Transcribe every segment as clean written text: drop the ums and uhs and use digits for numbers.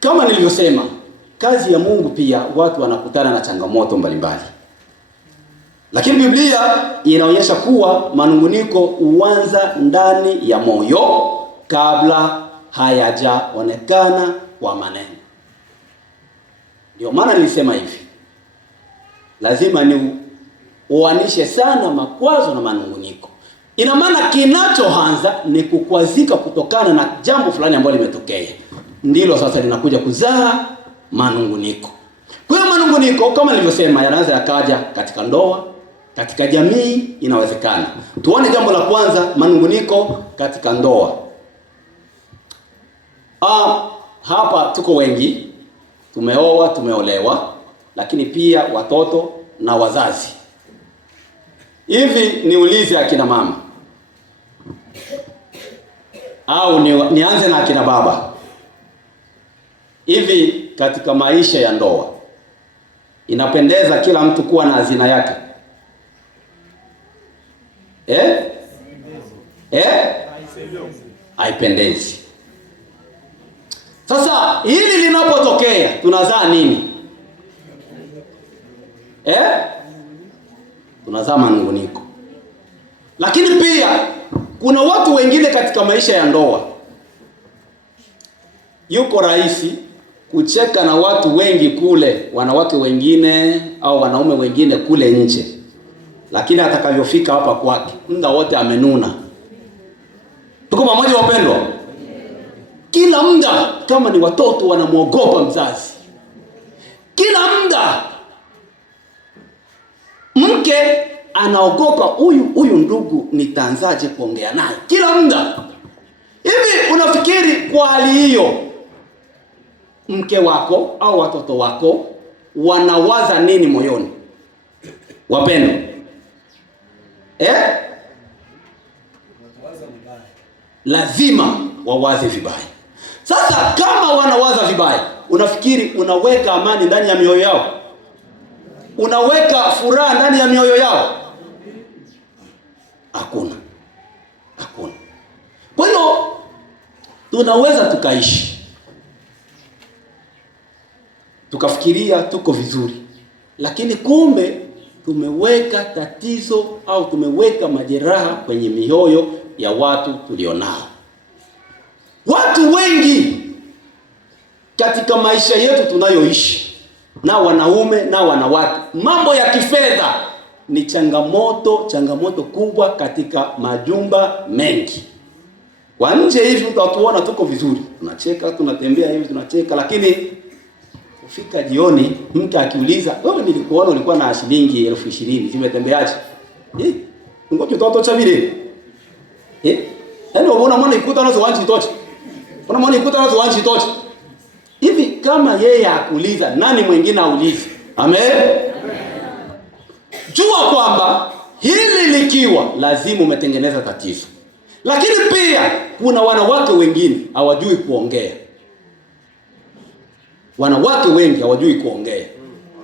Kama nilivyosema, kazi ya Mungu pia watu wanakutana na changamoto mbalimbali. Lakini Biblia inaonyesha kuwa manunguniko huanza ndani ya moyo kabla hayajaonekana kwa maneno. Ndio maana nilisema hivi, lazima ni uanishe sana makwazo na manunguniko. Ina maana kinachoanza ni kukwazika kutokana na jambo fulani ambalo limetokea, ndilo sasa linakuja kuzaa manunguniko. Kwa hiyo manunguniko kama nilivyosema yanaweza yakaja katika ndoa, katika jamii inawezekana. Tuone jambo la kwanza, manunguniko katika ndoa. Hapa tuko wengi, tumeoa, tumeolewa, lakini pia watoto na wazazi. Hivi niulize akina mama au nianze na akina baba. Hivi katika maisha ya ndoa inapendeza kila mtu kuwa na hazina yake? Haipendezi. Sasa hili linapotokea tunazaa nini? Tunazaa manunguniko. Lakini pia kuna watu wengine katika maisha ya ndoa, yuko rahisi kucheka na watu wengi kule, wanawake wengine au wanaume wengine kule nje, lakini atakavyofika hapa kwake muda wote amenuna. Tuko pamoja wapendwa? Kila muda kama ni watoto wanamuogopa mzazi. Kila muda mke anaogopa huyu ndugu nitaanzaje kuongea naye. Kila muda. Hivi unafikiri kwa hali hiyo mke wako au watoto wako wanawaza nini moyoni? Wapendwa? Lazima wawaze vibaya. Sasa kama wanawaza vibaya, unafikiri unaweka amani ndani ya mioyo yao? Unaweka furaha ndani ya mioyo yao? Hakuna. Kwa hiyo tunaweza tukaishi tukafikiria tuko vizuri, lakini kumbe tumeweka tatizo au tumeweka majeraha kwenye mioyo ya watu tulionao. Watu wengi katika maisha yetu tunayoishi, na wanaume na wanawake, mambo ya kifedha ni changamoto kubwa katika majumba mengi. Kwa nje hivi utatuona tuko vizuri, tunacheka, tunatembea hivi tunacheka, lakini kufika jioni mtu akiuliza, wewe nilikuona ulikuwa na shilingi 20,000 zimetembeaje? Ngoja toto cha vile. Yaani unaona ikuta nazo wanchi tochi. Unaona ikuta nazo wanchi tochi. Hivi kama yeye akuuliza, nani mwingine aulize? Amen. Jua kwamba hili likiwa lazima umetengeneza tatizo. Lakini pia kuna wanawake wengine hawajui kuongea. Wanawake wengi hawajui kuongea.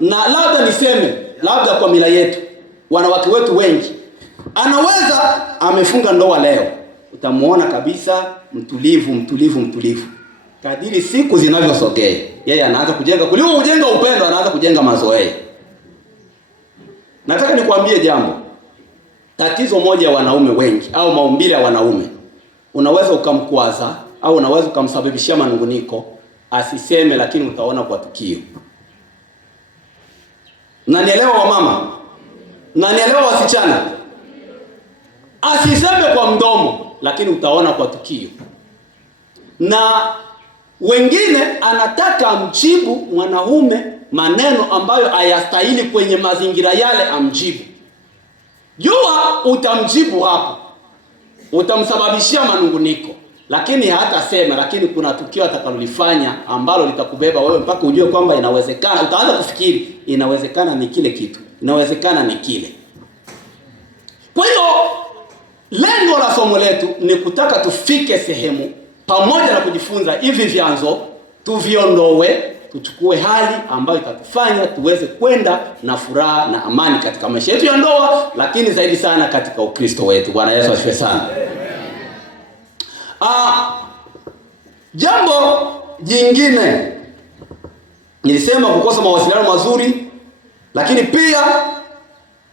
Na labda niseme, labda kwa mila yetu, wanawake wetu wengi anaweza amefunga ndoa leo, utamuona kabisa mtulivu. Kadiri siku zinavyosogea, yeye anaanza kujenga, kuliko kujenga upendo, anaanza kujenga mazoea. Nataka nikwambie jambo. Tatizo moja ya wanaume wengi au maumbile ya wanaume, unaweza ukamkwaza au unaweza ukamsababishia manunguniko asiseme, lakini utaona kwa tukio. Nanielewa wamama? Nanielewa wasichana? Asiseme kwa mdomo, lakini utaona kwa tukio. Na wengine anataka amjibu mwanaume maneno ambayo hayastahili kwenye mazingira yale amjibu. Jua utamjibu hapo, utamsababishia manunguniko, lakini hatasema, lakini kuna tukio atakalolifanya ambalo litakubeba wewe mpaka ujue kwamba inawezekana. Utaanza kufikiri inawezekana ni kile kitu, inawezekana ni kile. Kwa hiyo lengo la somo letu ni kutaka tufike sehemu, pamoja na kujifunza hivi vyanzo, tuviondoe, tuchukue hali ambayo itatufanya tuweze kwenda na furaha na amani katika maisha yetu ya ndoa, lakini zaidi sana katika Ukristo wetu. Bwana Yesu asifiwe sana. Jambo jingine nilisema kukosa mawasiliano mazuri, lakini pia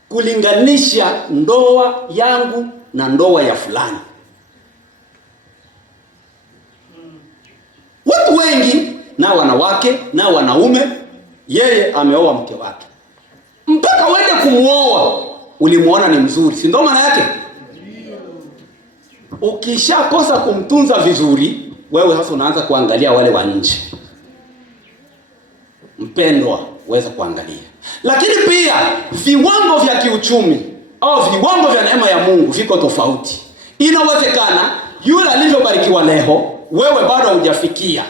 kulinganisha ndoa yangu na ndoa ya fulani. Watu wengi na wanawake na wanaume, yeye ameoa mke wake, mpaka uende kumuoa ulimuona ni mzuri, si ndio maana yake? Ukishakosa kumtunza vizuri, wewe sasa unaanza kuangalia wale wa nje. Mpendwa, uweza kuangalia. Lakini pia viwango vya kiuchumi au viwango vya neema ya Mungu viko tofauti. Inawezekana yule alivyobarikiwa leo, wewe bado hujafikia.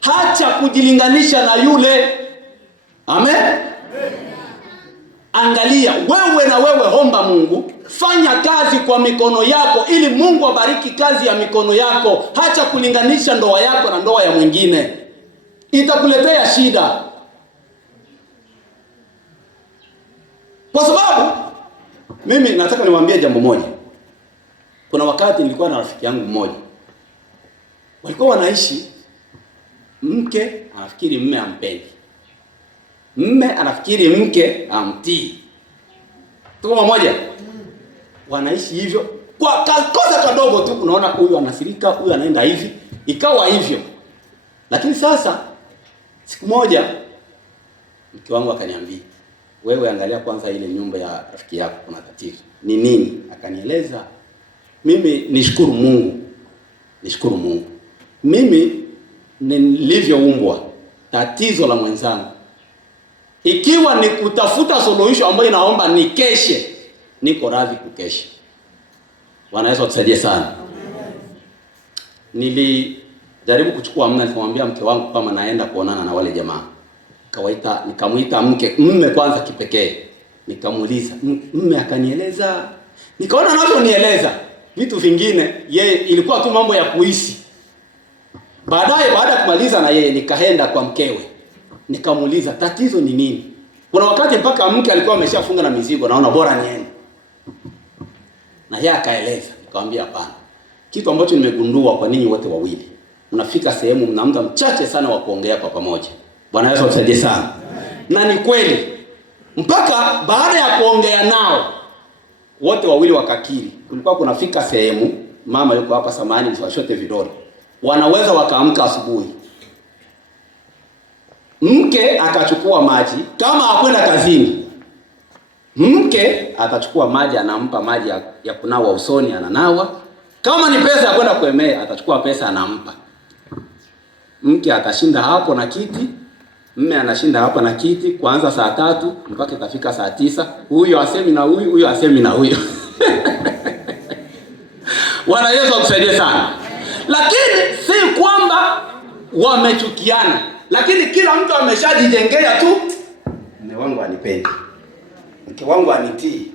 Hacha kujilinganisha na yule. Amen. Angalia wewe na wewe, omba Mungu, fanya kazi kwa mikono yako ili Mungu abariki kazi ya mikono yako. Hacha kulinganisha ndoa yako na ndoa ya mwingine, itakuletea shida. Kwa sababu mimi nataka niwaambie jambo moja. Kuna wakati nilikuwa na rafiki yangu mmoja, walikuwa wanaishi, mke anafikiri mume ampendi, mume anafikiri mke amtii. Tuko pamoja? Wanaishi hivyo kwa kosa kadogo tu, unaona huyu anasirika, huyu anaenda hivi, ikawa hivyo. Lakini sasa siku moja mke wangu akaniambia, wewe angalia kwanza ile nyumba ya rafiki yako, kuna tatizo. Ni nini? Akanieleza. Mimi nishukuru Mungu. Mimi nilivyoumbwa, tatizo la mwenzangu ikiwa ni kutafuta suluhisho ambayo inaomba nikeshe, niko radhi kukesha. Bwana Yesu atusaidie sana. Nilijaribu kuchukua muda, nikamwambia mke wangu kama naenda kuonana na wale jamaa. Nikamuita mume kwanza kipekee. Nikamuuliza, mume akanieleza. Nikaona anavyonieleza vitu vingine, yeye ilikuwa tu mambo ya kuishi. Baadaye baada ya kumaliza na yeye, nikaenda kwa mkewe. Nikamuuliza tatizo ni nini? Kuna wakati mpaka mke alikuwa ameshafunga na mizigo, naona bora niende. Na yeye akaeleza. Nikamwambia hapana. Kitu ambacho nimegundua kwa ninyi wote wawili, mnafika sehemu mna muda mchache sana wa kuongea kwa pamoja. Bwana Yesu atusaidie sana. Na ni kweli. Mpaka baada ya kuongea nao wote wawili wakakiri. Kulikuwa kunafika sehemu, mama yuko hapa samani msiwashote vidole, wanaweza wakaamka asubuhi, mke akachukua maji, kama hakwenda kazini, mke atachukua maji, anampa maji ya kunawa usoni, ananawa. Kama ni pesa ya kwenda kuemea, atachukua pesa anampa. Mke atashinda hapo na kiti, mume anashinda hapa na kiti kuanza saa 3 mpaka itafika saa 9. Huyo asemi na huyu, huyo asemi na huyo. Bwana Yesu akusaidie sana. Lakini si kwamba wamechukiana, lakini kila mtu ameshajijengea tu, mume wangu anipendi, mke wangu anitii.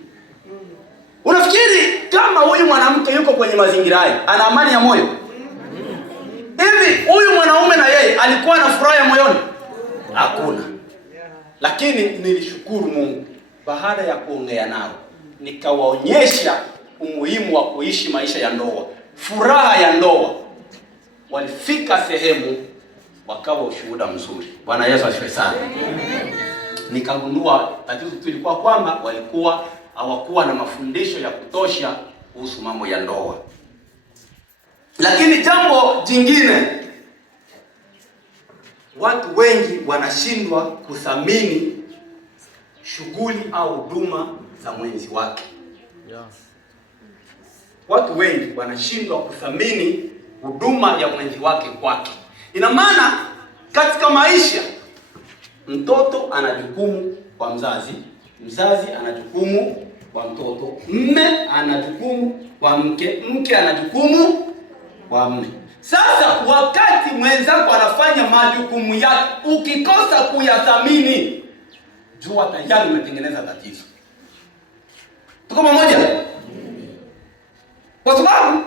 Unafikiri kama huyu mwanamke yuko kwenye mazingira haya, ana amani ya moyo? Hivi huyu mwanaume na yeye alikuwa na furaha ya moyoni? Hakuna. Lakini nilishukuru Mungu, baada ya kuongea nao nikawaonyesha umuhimu wa kuishi maisha ya ndoa, furaha ya ndoa. Walifika sehemu wakawa ushuhuda mzuri. Bwana Yesu asifiwe sana. Nikagundua tatizo tu ilikuwa kwamba walikuwa hawakuwa na mafundisho ya kutosha kuhusu mambo ya ndoa. Lakini jambo jingine, watu wengi wanashindwa kuthamini shughuli au huduma za mwenzi wake. Watu wengi wanashindwa kuthamini huduma ya mwenzi wake kwake. Ina maana katika maisha, mtoto ana jukumu kwa mzazi, mzazi ana jukumu kwa mtoto, mme ana jukumu kwa mke, mke ana jukumu kwa mme. Sasa wakati mwenzako anafanya majukumu yake, ukikosa kuyathamini, jua tayari umetengeneza tatizo. Tuko pamoja? Kwa sababu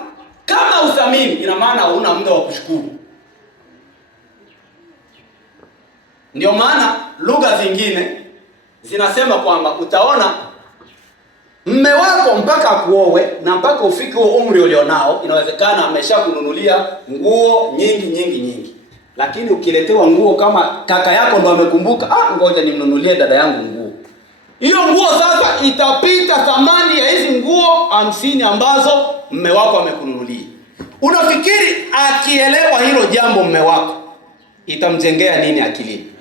kama uthamini, ina maana huna muda wa kushukuru. Ndio maana lugha zingine zinasema kwamba utaona Mme wako mpaka akuoe na mpaka ufike huo umri ulionao, inawezekana ameshakununulia nguo nyingi. Lakini ukiletewa nguo kama kaka yako ndo amekumbuka, ngoja nimnunulie dada yangu nguo. Hiyo nguo sasa itapita thamani ya hizi nguo 50 ambazo mme wako amekununulia. Unafikiri akielewa hilo jambo mme wako itamjengea nini akilini?